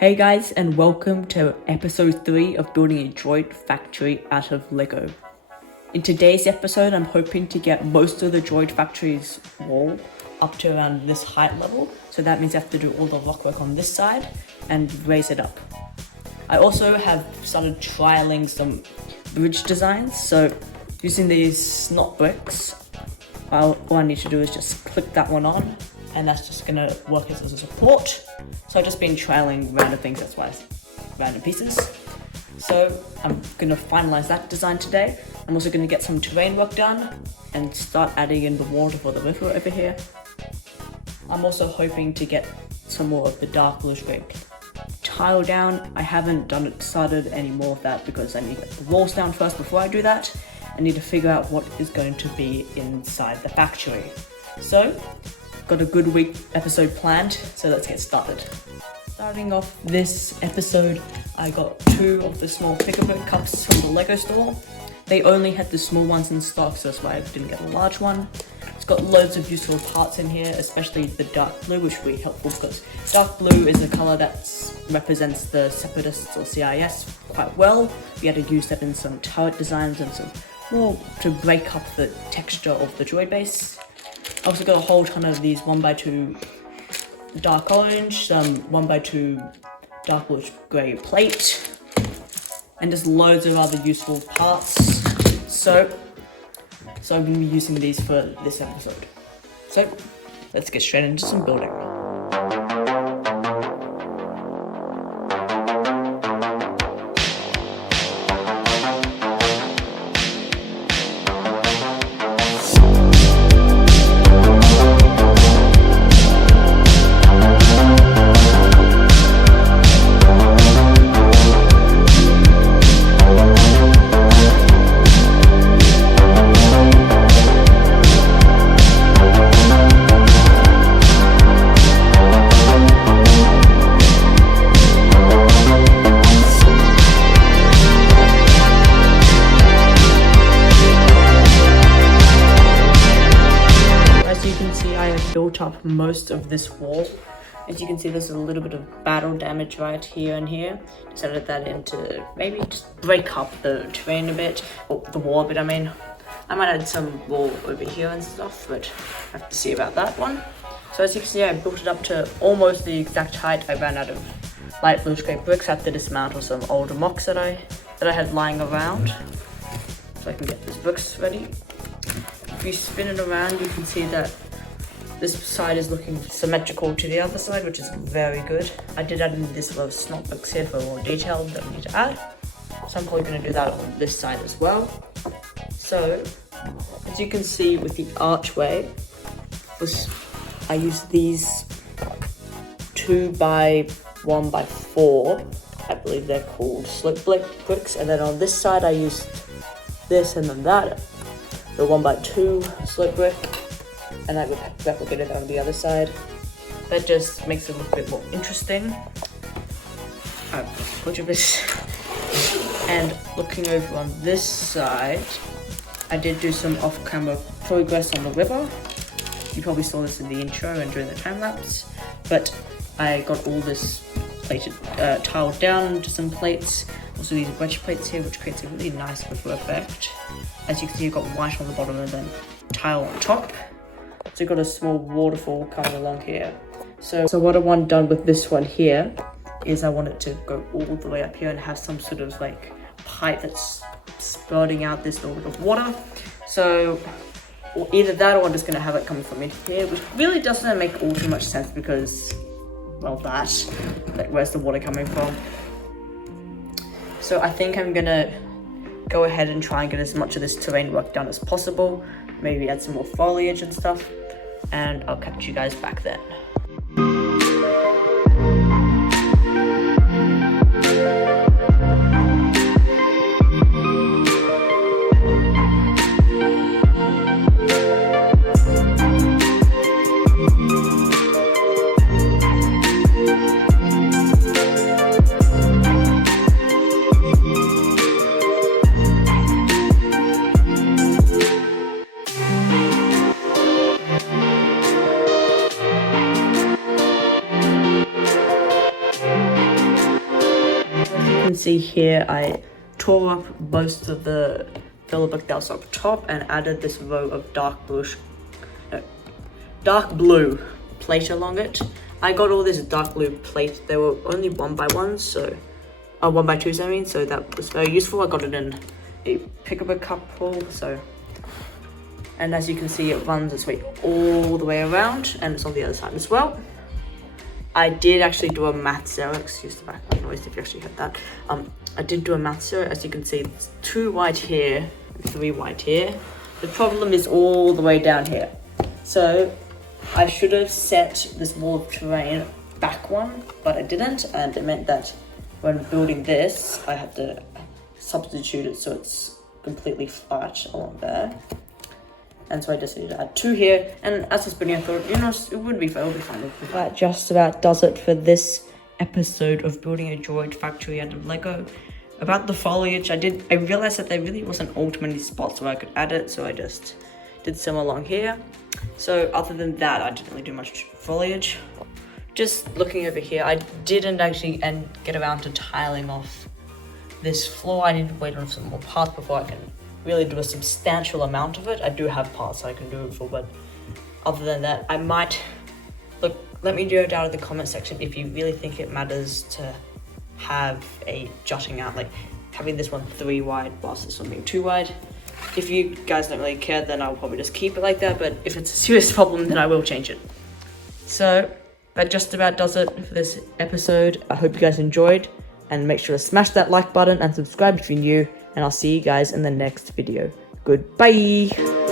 Hey guys, and welcome to episode 3 of building a droid factory out of Lego. In today's episode, I'm hoping to get most of the droid factory's wall up to around this height level, so that means I have to do all the rock work on this side and raise it up. I also have started trialing some bridge designs, so using these snot bricks, all I need to do is just click that one on, and that's just gonna work as a support. So I've just been trialing random things, that's why it's random pieces. So I'm gonna finalize that design today. I'm also gonna get some terrain work done and start adding in the water for the river over here. I'm also hoping to get some more of the dark blue brick tile down. I haven't started any more of that because I need to get the walls down first before I do that. I need to figure out what is going to be inside the factory. So, got a good week episode planned, so let's get started. Starting off this episode, I got 2 of the small thicker brick cups from the Lego store. They only had the small ones in stock, so that's why I didn't get a large one. It's got loads of useful parts in here, especially the dark blue, which will be helpful because dark blue is a color that represents the separatists or CIS quite well. We had to use that in some turret designs and some more to break up the texture of the droid base. I also got a whole ton of these 1x2 dark orange, some 1x2 dark bluish grey plate, and just loads of other useful parts. So I'm going to be using these for this episode. So let's get straight into some building. Built up most of this wall. As you can see, there's a little bit of battle damage right here and here. Just added that in to maybe just break up the terrain a bit, or the wall a bit, I mean. I might add some wall over here and stuff, but I have to see about that one. So as you can see, I built it up to almost the exact height. I ran out of light blue scrape bricks. I have to dismantle some older mocks that I had lying around, so I can get these bricks ready. If you spin it around, you can see that this side is looking symmetrical to the other side, which is very good. I did add in this little snot bricks here for more detail that I need to add. So I'm probably going to do that on this side as well. So, as you can see with the archway, I used these 2x1x4, I believe they're called slip bricks. And then on this side I used this and then that, the 1x2 slip brick. And I would replicate it on the other side. That just makes it look a bit more interesting. And looking over on this side, I did do some off-camera progress on the river. You probably saw this in the intro and during the time lapse. But I got all this plated, tiled down into some plates. Also these wedge plates here, which creates a really nice river effect. As you can see, you've got white on the bottom and then tile on top. So you've got a small waterfall coming along here. So what I want done with this one here is I want it to go all the way up here and have some sort of like pipe that's spurting out this little bit of water. So either that or I'm just gonna have it coming from in here, which really doesn't make all too much sense because, well, like where's the water coming from? So I think I'm gonna go ahead and try and get as much of this terrain work done as possible. Maybe add some more foliage and stuff, and I'll catch you guys back then. can see here, I tore up most of the filler brick that was up top and added this row of dark blue plate along it. I got all this dark blue plate. They were only 1x1, so 1x2s, I mean, so that was very useful. I got it in a pick-up cup hole, so, and as you can see, it runs its way all the way around, and it's on the other side as well. I did actually do a maths error, excuse the background noise if you actually heard that. I did do a maths error. As you can see, it's 2 wide here and 3 wide here. The problem is all the way down here. So I should have set this wall of terrain back one, but I didn't, and it meant that when building this, I had to substitute it so it's completely flat along there. And so I decided to add 2 here, and as I was building, I thought, you know, it wouldn't be fair, it'll be fine. That just about does it for this episode of building a droid factory out of Lego. About the foliage, I realized that there really wasn't all too many spots where I could add it, so I just did some along here. So other than that, I didn't really do much foliage. Just looking over here, I didn't actually get around to tiling off this floor. I need to wait on some more parts before I can really do a substantial amount of it. I do have parts I can do it for, but other than that, I might look. Let me know down in the comment section if you really think it matters to have a jutting out, like having this one 3 wide whilst this one being 2 wide. If you guys don't really care, then I'll probably just keep it like that, but if it's a serious problem, then I will change it. So that just about does it for this episode. I hope you guys enjoyed, and make sure to smash that like button and subscribe if you're new, and I'll see you guys in the next video. Goodbye!